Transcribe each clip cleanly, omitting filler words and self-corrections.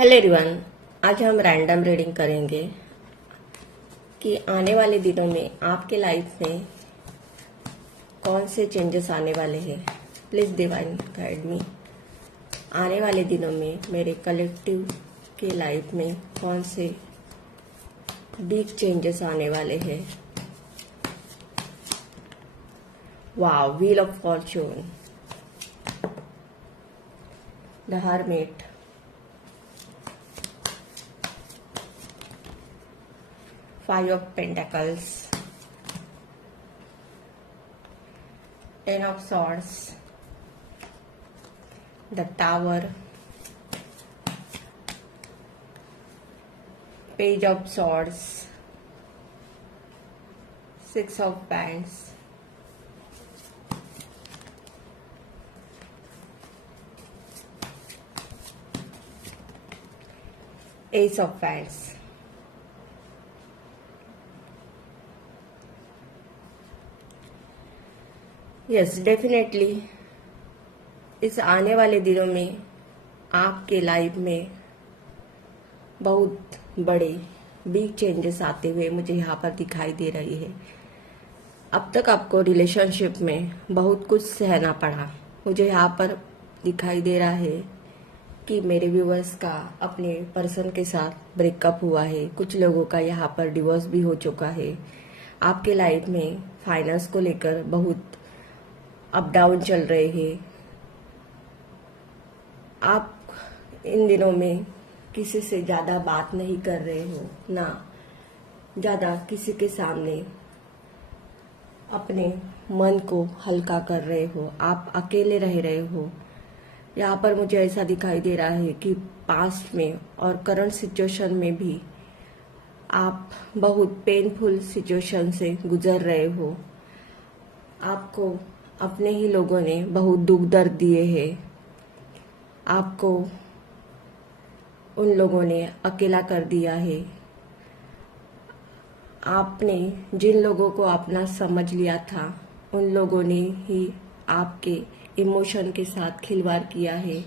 Hello everyone, आज हम random reading करेंगे कि आने वाले दिनों में आपके लाइफ में कौन से चेंजेस आने वाले हैं। Please divine guide me. आने वाले दिनों में मेरे कलेक्टिव के लाइफ में कौन से बिग चेंजेस आने वाले हैं। Wow, wheel of fortune, the hermit, Five of Pentacles, Ten of Swords, the Tower, Page of Swords, Six of Wands, Ace of Wands. Yes, definitely इस आने वाले दिनों में आपके लाइफ में बहुत बड़े बिग चेंजेस आते हुए मुझे यहाँ पर दिखाई दे रही है। अब तक आपको रिलेशनशिप में बहुत कुछ सहना पड़ा। मुझे यहाँ पर दिखाई दे रहा है कि मेरे व्यूवर्स का अपने पर्सन के साथ ब्रेकअप हुआ है। कुछ लोगों का यहाँ पर डिवोर्स भी हो चुका है। आपके लाइफ में फाइनेंस को लेकर बहुत अप डाउन चल रहे हैं। आप इन दिनों में किसी से ज्यादा बात नहीं कर रहे हो, ना ज्यादा किसी के सामने अपने मन को हल्का कर रहे हो। आप अकेले रह रहे हो। यहाँ पर मुझे ऐसा दिखाई दे रहा है कि पास्ट में और करंट सिचुएशन में भी आप बहुत पेनफुल सिचुएशन से गुजर रहे हो। आपको अपने ही लोगों ने बहुत दुख दर्द दिए हैं। आपको उन लोगों ने अकेला कर दिया है। आपने जिन लोगों को अपना समझ लिया था, उन लोगों ने ही आपके इमोशन के साथ खिलवाड़ किया है।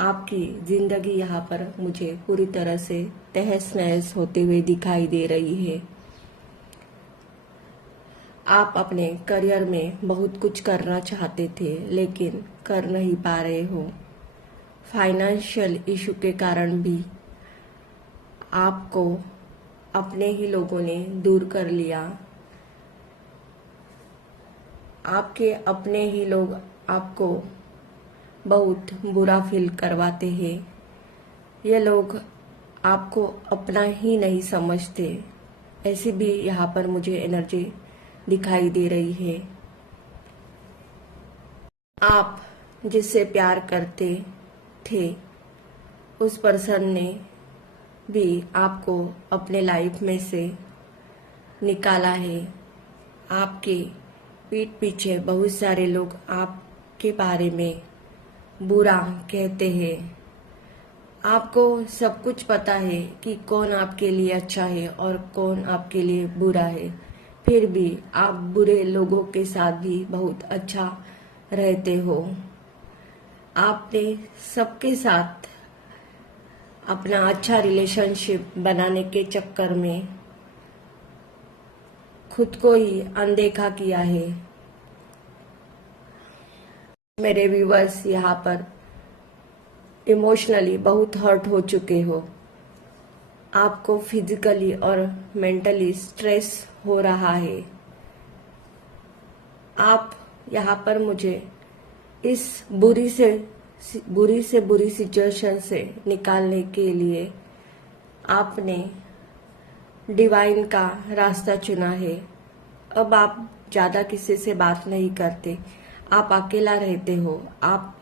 आपकी जिंदगी यहाँ पर मुझे पूरी तरह से तहस नहस होते हुए दिखाई दे रही है। आप अपने करियर में बहुत कुछ करना चाहते थे, लेकिन कर नहीं पा रहे हो। फाइनेंशियल इशू के कारण भी आपको अपने ही लोगों ने दूर कर लिया। आपके अपने ही लोग आपको बहुत बुरा फील करवाते हैं। ये लोग आपको अपना ही नहीं समझते। ऐसी भी यहाँ पर मुझे एनर्जी दिखाई दे रही है। आप जिससे प्यार करते थे, उस पर्सन ने भी आपको अपने लाइफ में से निकाला है। आपके पीठ पीछे बहुत सारे लोग आपके बारे में बुरा कहते हैं। आपको सब कुछ पता है कि कौन आपके लिए अच्छा है और कौन आपके लिए बुरा है। फिर भी आप बुरे लोगों के साथ भी बहुत अच्छा रहते हो। आपने सबके साथ अपना अच्छा रिलेशनशिप बनाने के चक्कर में खुद को ही अनदेखा किया है। मेरे व्यूवर्स यहाँ पर इमोशनली बहुत हर्ट हो चुके हो। आपको फिजिकली और मेंटली स्ट्रेस हो रहा है। आप यहाँ पर मुझे इस बुरी से बुरी सिचुएशन से निकालने के लिए आपने डिवाइन का रास्ता चुना है। अब आप ज्यादा किसी से बात नहीं करते। आप अकेला रहते हो। आप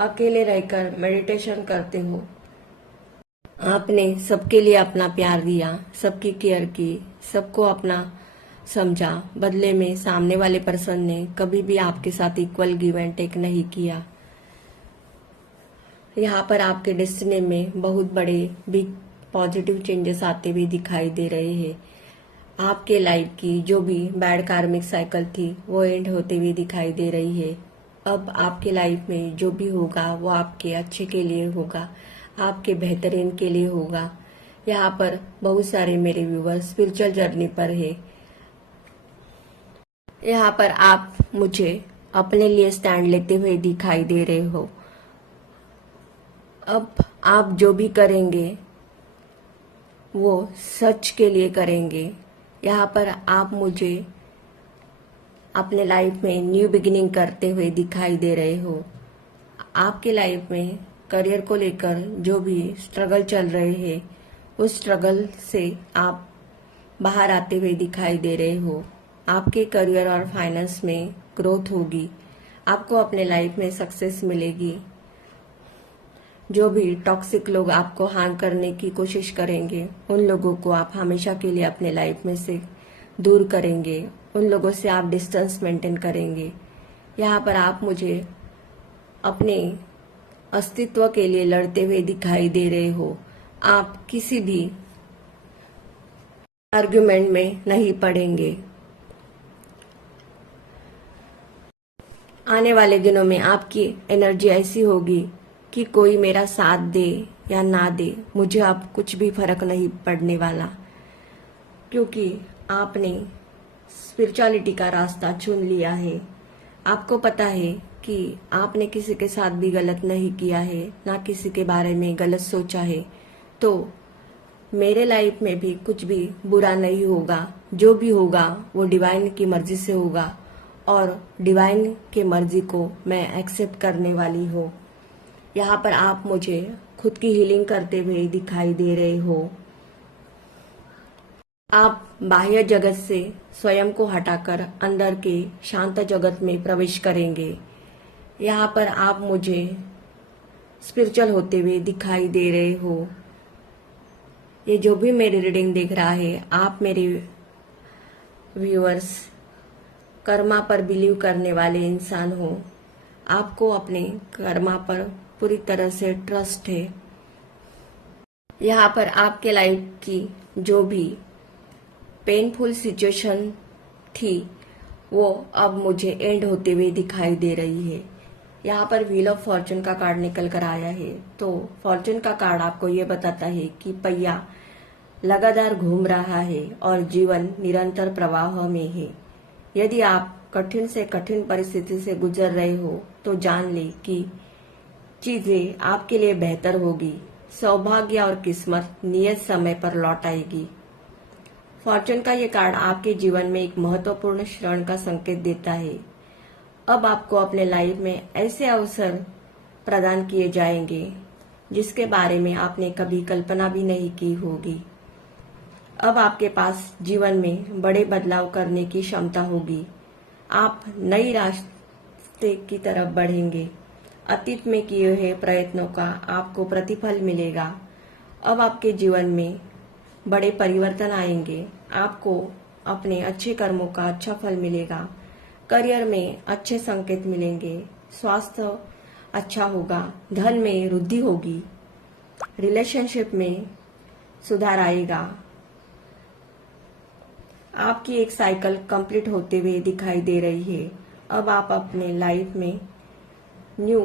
अकेले रहकर मेडिटेशन करते हो। आपने सबके लिए अपना प्यार दिया, सबकी केयर की, सबको अपना समझा। बदले में सामने वाले पर्सन ने कभी भी आपके साथ इक्वल गिव एंड टेक नहीं किया। यहाँ पर आपके डेस्टिनी में बहुत बड़े बिग पॉजिटिव चेंजेस आते हुए दिखाई दे रहे हैं। आपके लाइफ की जो भी बैड कार्मिक साइकिल थी वो एंड होते हुए दिखाई दे रही है। अब आपके लाइफ में जो भी होगा वो आपके अच्छे के लिए होगा, आपके बेहतरीन के लिए होगा। यहाँ पर बहुत सारे मेरे व्यूवर्स स्पिरिचुअल जर्नी पर है। यहाँ पर आप मुझे अपने लिए स्टैंड लेते हुए दिखाई दे रहे हो। अब आप जो भी करेंगे वो सच के लिए करेंगे। यहाँ पर आप मुझे अपने लाइफ में न्यू बिगिनिंग करते हुए दिखाई दे रहे हो। आपके लाइफ में करियर को लेकर जो भी स्ट्रगल चल रहे हैं उस स्ट्रगल से आप बाहर आते हुए दिखाई दे रहे हो। आपके करियर और फाइनेंस में ग्रोथ होगी, आपको अपने लाइफ में सक्सेस मिलेगी। जो भी टॉक्सिक लोग आपको हार्म करने की कोशिश करेंगे उन लोगों को आप हमेशा के लिए अपने लाइफ में से दूर करेंगे, उन लोगों से आप डिस्टेंस मेंटेन करेंगे। यहाँ पर आप मुझे अपने अस्तित्व के लिए लड़ते हुए दिखाई दे रहे हो। आप किसी भी आर्गुमेंट में नहीं पड़ेंगे। आने वाले दिनों में आपकी एनर्जी ऐसी होगी कि कोई मेरा साथ दे या ना दे, मुझे अब कुछ भी फर्क नहीं पड़ने वाला, क्योंकि आपने स्पिरिचुअलिटी का रास्ता चुन लिया है। आपको पता है कि आपने किसी के साथ भी गलत नहीं किया है, ना किसी के बारे में गलत सोचा है, तो मेरे लाइफ में भी कुछ भी बुरा नहीं होगा। जो भी होगा वो डिवाइन की मर्जी से होगा और डिवाइन की मर्जी को मैं एक्सेप्ट करने वाली हूँ। यहाँ पर आप मुझे खुद की हीलिंग करते हुए दिखाई दे रहे हो। आप बाह्य जगत से स्वयं को हटाकर अंदर के शांत जगत में प्रवेश करेंगे। यहाँ पर आप मुझे स्पिरिचुअल होते हुए दिखाई दे रहे हो। ये जो भी मेरी रीडिंग देख रहा है, आप मेरे व्यूअर्स कर्मा पर बिलीव करने वाले इंसान हो। आपको अपने कर्मा पर पूरी तरह से ट्रस्ट है। यहाँ पर आपके लाइफ की जो भी पेनफुल सिचुएशन थी वो अब मुझे एंड होते हुए दिखाई दे रही है। यहाँ पर व्हील ऑफ फॉर्चून का कार्ड निकल कर आया है। तो फॉर्चून का कार्ड आपको ये बताता है कि पहिया लगातार घूम रहा है और जीवन निरंतर प्रवाह में है। यदि आप कठिन से कठिन परिस्थिति से गुजर रहे हो तो जान ले कि चीजें आपके लिए बेहतर होगी। सौभाग्य और किस्मत नियत समय पर लौट आएगी। फॉर्चून का ये कार्ड आपके जीवन में एक महत्वपूर्ण क्षण का संकेत देता है। अब आपको अपने लाइफ में ऐसे अवसर प्रदान किए जाएंगे जिसके बारे में आपने कभी कल्पना भी नहीं की होगी। अब आपके पास जीवन में बड़े बदलाव करने की क्षमता होगी। आप नई रास्ते की तरफ बढ़ेंगे। अतीत में किए हुए प्रयत्नों का आपको प्रतिफल मिलेगा। अब आपके जीवन में बड़े परिवर्तन आएंगे। आपको अपने अच्छे कर्मों का अच्छा फल मिलेगा। करियर में अच्छे संकेत मिलेंगे। स्वास्थ्य अच्छा होगा। धन में वृद्धि होगी। रिलेशनशिप में सुधार आएगा। आपकी एक साइकिल कंप्लीट होते हुए दिखाई दे रही है। अब आप अपने लाइफ में न्यू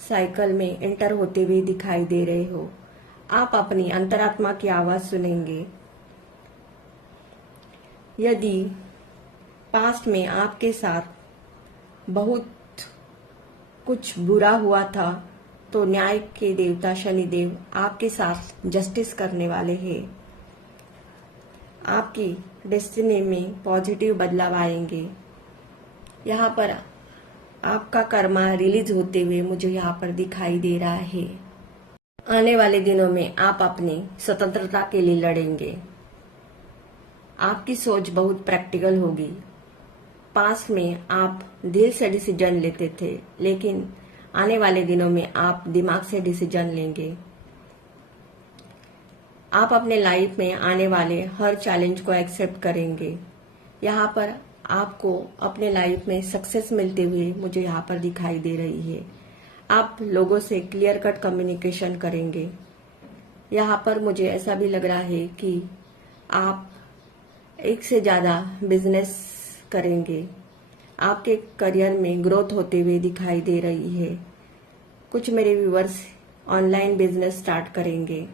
साइकिल में एंटर होते हुए दिखाई दे रहे हो। आप अपनी अंतरात्मा की आवाज सुनेंगे। यदि पास्ट में आपके साथ बहुत कुछ बुरा हुआ था तो न्याय के देवता शनिदेव आपके साथ जस्टिस करने वाले हैं। आपकी डेस्टिनी में पॉजिटिव बदलाव आएंगे। यहाँ पर आपका कर्मा रिलीज होते हुए मुझे यहाँ पर दिखाई दे रहा है। आने वाले दिनों में आप अपनी स्वतंत्रता के लिए लड़ेंगे। आपकी सोच बहुत प्रैक्टिकल होगी। पास्ट में आप दिल से डिसीजन लेते थे, लेकिन आने वाले दिनों में आप दिमाग से डिसीजन लेंगे। आप अपने लाइफ में आने वाले हर चैलेंज को एक्सेप्ट करेंगे। यहाँ पर आपको अपने लाइफ में सक्सेस मिलते हुए मुझे यहाँ पर दिखाई दे रही है। आप लोगों से क्लियर कट कम्युनिकेशन करेंगे। यहाँ पर मुझे ऐसा भी लग रहा है कि आप एक से ज्यादा बिजनेस करेंगे। आपके करियर में ग्रोथ होते हुए दिखाई दे रही है। कुछ मेरे व्यूअर्स ऑनलाइन बिजनेस स्टार्ट करेंगे।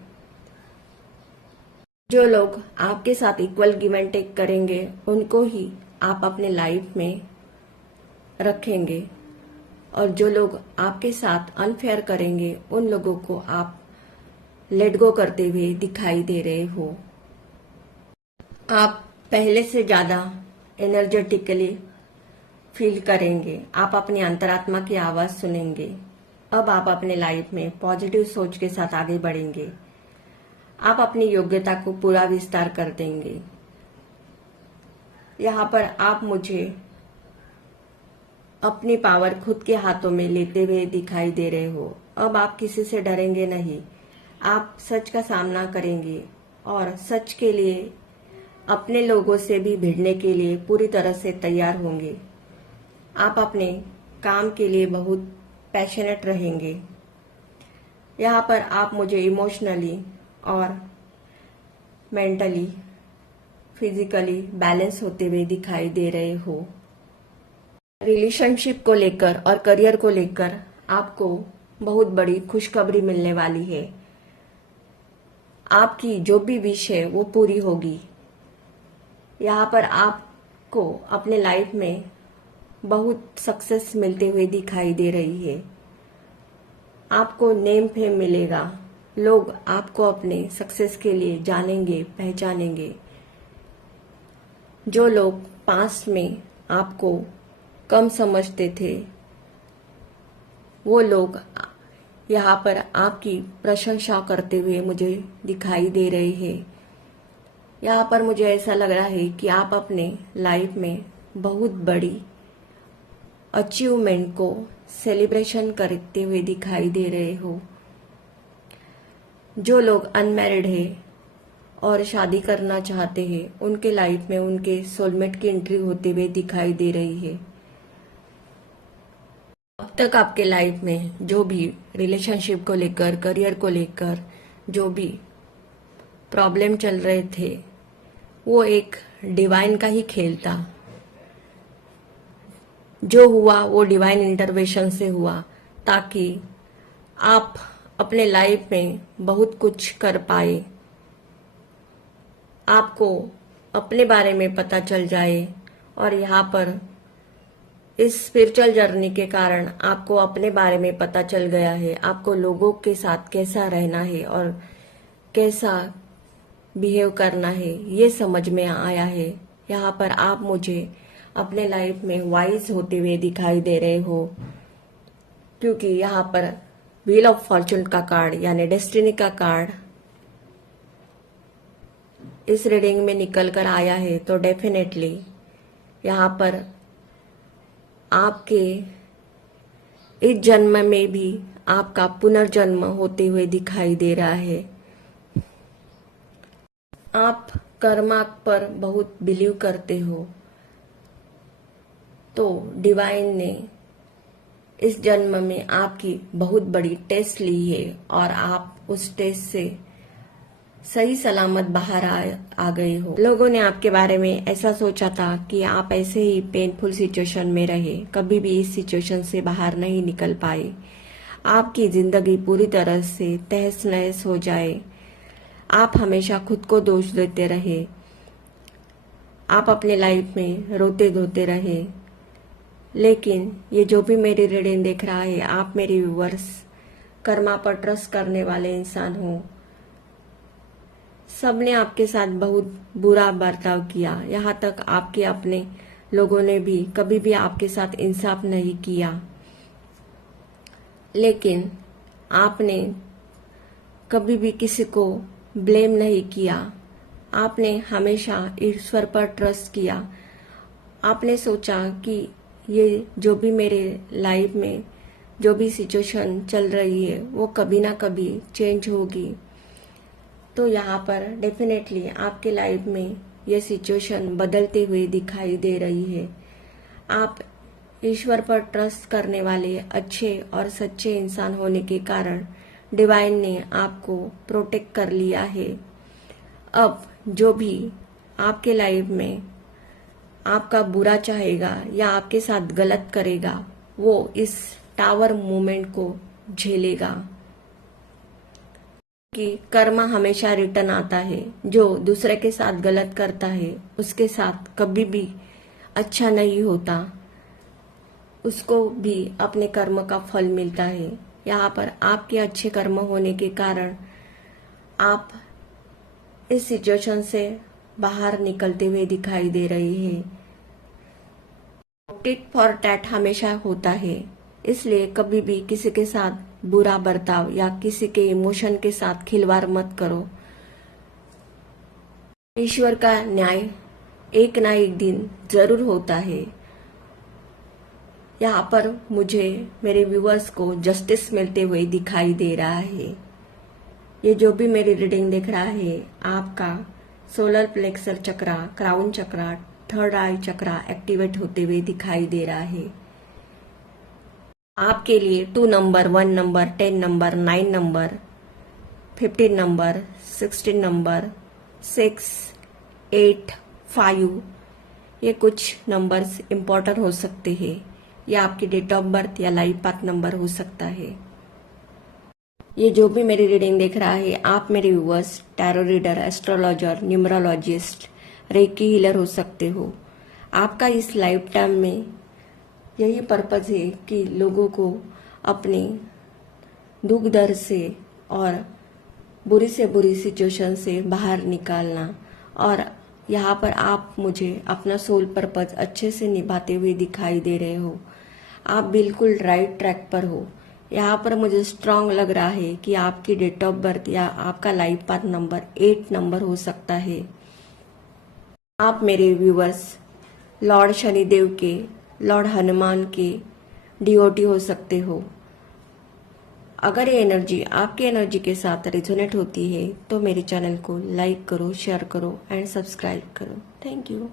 जो लोग आपके साथ इक्वल गिव एंड टेक करेंगे उनको ही आप अपने लाइफ में रखेंगे, और जो लोग आपके साथ अनफेयर करेंगे उन लोगों को आप लेट गो करते हुए दिखाई दे रहे हो। आप पहले से ज्यादा एनर्जेटिकली फील करेंगे। आप अपनी अंतरात्मा की आवाज सुनेंगे। अब आप अपने लाइफ में पॉजिटिव सोच के साथ आगे बढ़ेंगे। आप अपनी योग्यता को पूरा विस्तार कर देंगे। यहाँ पर आप मुझे अपनी पावर खुद के हाथों में लेते हुए दिखाई दे रहे हो। अब आप किसी से डरेंगे नहीं। आप सच का सामना करेंगे और सच के लिए अपने लोगों से भी भिड़ने के लिए पूरी तरह से तैयार होंगे। आप अपने काम के लिए बहुत पैशनेट रहेंगे। यहाँ पर आप मुझे इमोशनली और मेंटली, फिजिकली बैलेंस होते हुए दिखाई दे रहे हो। रिलेशनशिप को लेकर और करियर को लेकर आपको बहुत बड़ी खुशखबरी मिलने वाली है। आपकी जो भी विश है वो पूरी होगी। यहाँ पर आपको अपने लाइफ में बहुत सक्सेस मिलते हुए दिखाई दे रही है। आपको नेम फेम मिलेगा। लोग आपको अपने सक्सेस के लिए जानेंगे, पहचानेंगे। जो लोग पास्ट में आपको कम समझते थे वो लोग यहाँ पर आपकी प्रशंसा करते हुए मुझे दिखाई दे रहे हैं। यहाँ पर मुझे ऐसा लग रहा है कि आप अपने लाइफ में बहुत बड़ी अचीवमेंट को सेलिब्रेशन करते हुए दिखाई दे रहे हो। जो लोग अनमैरिड है और शादी करना चाहते हैं उनके लाइफ में उनके सोलमेट की एंट्री होते हुए दिखाई दे रही है। अब तक आपके लाइफ में जो भी रिलेशनशिप को लेकर, करियर को लेकर जो भी प्रॉब्लम चल रहे थे वो एक डिवाइन का ही खेल था। जो हुआ वो डिवाइन इंटरवेंशन से हुआ, ताकि आप अपने लाइफ में बहुत कुछ कर पाए। आपको अपने बारे में पता चल जाए, और यहाँ पर इस स्पिरिचुअल जर्नी के कारण आपको अपने बारे में पता चल गया है। आपको लोगों के साथ कैसा रहना है और कैसा बिहेव करना है ये समझ में आया है। यहाँ पर आप मुझे अपने लाइफ में वाइज होते हुए दिखाई दे रहे हो, क्योंकि यहाँ पर व्हील ऑफ फॉर्चून का कार्ड यानी डेस्टिनी का कार्ड इस रीडिंग में निकल कर आया है। तो डेफिनेटली यहाँ पर आपके इस जन्म में भी आपका पुनर्जन्म होते हुए दिखाई दे रहा है। आप कर्मा पर बहुत बिलीव करते हो, तो डिवाइन ने इस जन्म में आपकी बहुत बड़ी टेस्ट ली है और आप उस टेस्ट से सही सलामत बाहर आ गए हो। लोगों ने आपके बारे में ऐसा सोचा था कि आप ऐसे ही पेनफुल सिचुएशन में रहे, कभी भी इस सिचुएशन से बाहर नहीं निकल पाए। आपकी जिंदगी पूरी तरह से तहस नहस हो जाए। आप हमेशा खुद को दोष देते रहे। आप अपने लाइफ में रोते धोते रहे। लेकिन ये जो भी मेरी रीडिंग देख रहा है, आप मेरे व्यूअर्स कर्मा पर ट्रस्ट करने वाले इंसान हो। सबने आपके साथ बहुत बुरा बर्ताव किया। यहाँ तक आपके अपने लोगों ने भी कभी भी आपके साथ इंसाफ नहीं किया, लेकिन आपने कभी भी किसी को ब्लेम नहीं किया। आपने हमेशा ईश्वर पर ट्रस्ट किया। आपने सोचा कि ये जो भी मेरे लाइफ में जो भी सिचुएशन चल रही है वो कभी ना कभी चेंज होगी। तो यहाँ पर डेफिनेटली आपके लाइफ में ये सिचुएशन बदलते हुए दिखाई दे रही है। आप ईश्वर पर ट्रस्ट करने वाले अच्छे और सच्चे इंसान होने के कारण डिवाइन ने आपको प्रोटेक्ट कर लिया है। अब जो भी आपके लाइफ में आपका बुरा चाहेगा या आपके साथ गलत करेगा, वो इस टावर मूवमेंट को झेलेगा। कि कर्म हमेशा रिटर्न आता है। जो दूसरे के साथ गलत करता है उसके साथ कभी भी अच्छा नहीं होता, उसको भी अपने कर्म का फल मिलता है। यहाँ पर आपके अच्छे कर्म होने के कारण आप इस सिचुएशन से बाहर निकलते हुए दिखाई दे रहे हैं। टिट फॉर टैट हमेशा होता है, इसलिए कभी भी किसी के साथ बुरा बर्ताव या किसी के इमोशन के साथ खिलवाड़ मत करो। ईश्वर का न्याय एक ना एक दिन जरूर होता है। यहाँ पर मुझे मेरे व्यूअर्स को जस्टिस मिलते हुए दिखाई दे रहा है। ये जो भी मेरी रीडिंग देख रहा है, आपका सोलर प्लेक्सर चक्रा, क्राउन चक्रा, थर्ड आई चक्रा एक्टिवेट होते हुए दिखाई दे रहा है। आपके लिए 2 number, 1 number, 10 number, 9 number, 15 number, 16 number, 6, 8, 5 ये कुछ नंबर्स इम्पोर्टेंट हो सकते हैं। या आपकी डेट ऑफ बर्थ या लाइफ पाथ नंबर हो सकता है। ये जो भी मेरी रीडिंग देख रहा है, आप मेरे viewers, tarot reader, astrologer, numerologist, recce healer हो सकते हो। आपका इस लाइफ टाइम में यही पर्पज है कि लोगों को अपने दुख दर्द से और बुरी से बुरी सिचुएशन से बाहर निकालना। और यहाँ पर आप मुझे अपना सोल पर्पज अच्छे से निभाते हुए दिखाई दे रहे हो। आप बिल्कुल राइट ट्रैक पर हो। यहाँ पर मुझे स्ट्रांग लग रहा है कि आपकी डेट ऑफ बर्थ या आपका लाइफ पाथ नंबर 8 नंबर हो सकता है। आप मेरे व्यूअर्स लॉर्ड शनिदेव के, लॉर्ड हनुमान के डिवोटी हो सकते हो। अगर ये एनर्जी आपकी एनर्जी के साथ रेजोनेट होती है तो मेरे चैनल को लाइक करो, शेयर करो एंड सब्सक्राइब करो। Thank you.